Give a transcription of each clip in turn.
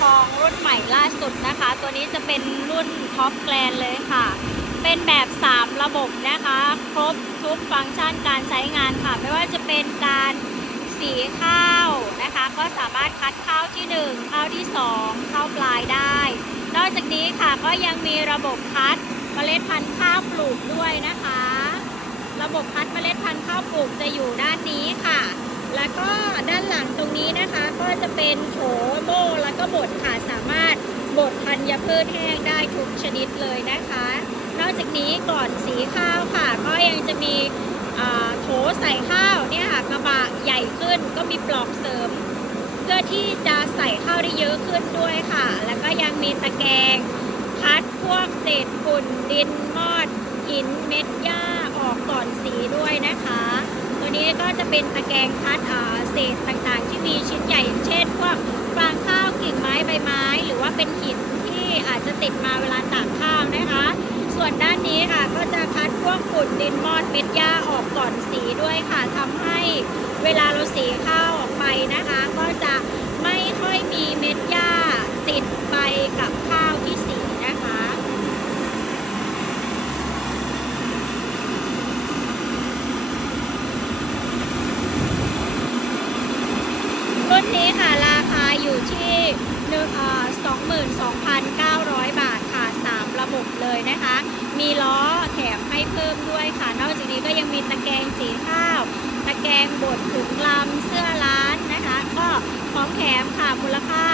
ทองรุ่นใหม่ล่าสุดนะคะ ตัวนี้จะเป็นรุ่นท็อปแกลนเลยค่ะ เป็นแบบ 3 ระบบนะคะ ครบทุกฟังก์ชันการใช้งานค่ะ ไม่ว่าจะเป็นการสีข้าวนะคะ ก็สามารถคัดข้าวที่ 1 ข้าวที่ 2 ข้าวปลายได้ นอกจากนี้ค่ะก็ยังมีระบบคัดเมล็ดพันธุ์ข้าวปลูกด้วยนะคะ ระบบคัดเมล็ดพันธุ์ข้าวปลูกจะอยู่ด้านนี้ค่ะ แล้วก็ด้านหลังตรงนี้นะคะก็จะเป็นโถโม่แล้ว ก็บดค่ะสามารถบดธัญพืชแห้งได้ทุกชนิดเลยนะคะ นอกจากนี้ก่อนสีข้าวค่ะ ก็ยังจะมีโถใส่ข้าวเนี่ยค่ะกระบะใหญ่ขึ้นก็มีปลอกเสริม เพื่อที่จะใส่ข้าวได้เยอะขึ้นด้วยค่ะ แล้วก็ยังมีตะแกรงคัดพวกเศษฝุ่นดินมอดหินเม็ดหญ้าออกก่อนสีด้วยนะคะ ตัวนี้ก็จะเป็นตะแกรงคัดเศษต่างๆ ที่มีชิ้นใหญ่เช่นพวกฟางข้า เป็นหินที่อาจจะติดมาเวลาตากข้าวนะคะ ส่วนด้านนี้ค่ะก็จะคัดพวกฝุ่นดินมอดเม็ดหญ้าออกก่อนสีด้วยค่ะทำให้เวลาเราสีข้าวออกไปนะคะ ก็จะไม่ค่อยมีเม็ดหญ้าติดไปกับข้าวที่สีนะคะรุ่นนี้ค่ะราคาอยู่ที่หนึ่งเอ่อ22,900 บาทค่ะ 3 ระบบเลย นะคะ มีล้อแถมให้เพิ่มด้วยค่ะ นอกจากนี้ก็ยังมีตะแกรงสีข้าว ตะแกรงบดถุงลำเสื้อร้านนะคะ ก็ของแถมค่ะมูลค่า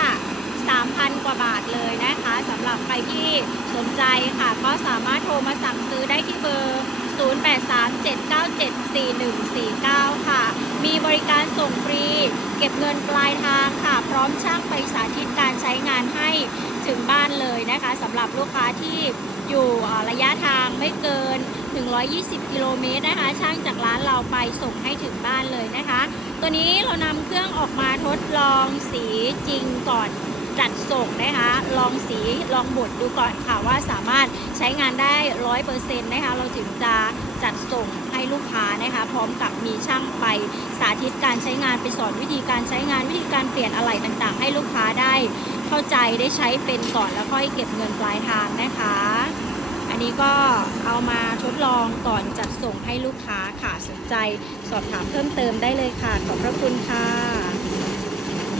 3,000 กว่าบาทเลยนะคะสำหรับใครที่สนใจค่ะ ก็สามารถโทรมาสั่งซื้อได้ที่เบอร์ 0837974149 ค่ะ มีบริการส่งฟรี เก็บเงินปลายทางค่ะ พร้อมช่างไปสาธิตการใช้งานให้ ถึงบ้านเลยนะคะสำหรับลูกค้าที่อยู่ระยะทางไม่เกิน 120 กิโลเมตรนะคะ ช่างจากร้านเราไปส่งให้ถึงบ้านเลยนะคะ ตัวนี้เรานำเครื่องออกมาทดลองสีจริงก่อนจัดส่งนะคะ ลองสีลองบดดูก่อนค่ะว่าสามารถใช้งานได้ร้อยเปอร์เซ็นต์นะคะ เราถึงจะจัดส่งให้ลูกค้านะคะ พร้อมกับมีช่างไปสาธิตการใช้งานไปสอนวิธีการใช้งานวิธีการเปลี่ยนอะไหล่ต่างๆ ให้ลูกค้าได้ เข้าใจได้ใช้เป็นก่อนแล้วค่อยเก็บเงินปลายทางนะคะ อันนี้ก็เอามาทดลองก่อนจัดส่งให้ลูกค้าค่ะสนใจสอบถามเพิ่มเติมได้เลยค่ะ ขอบพระคุณค่ะ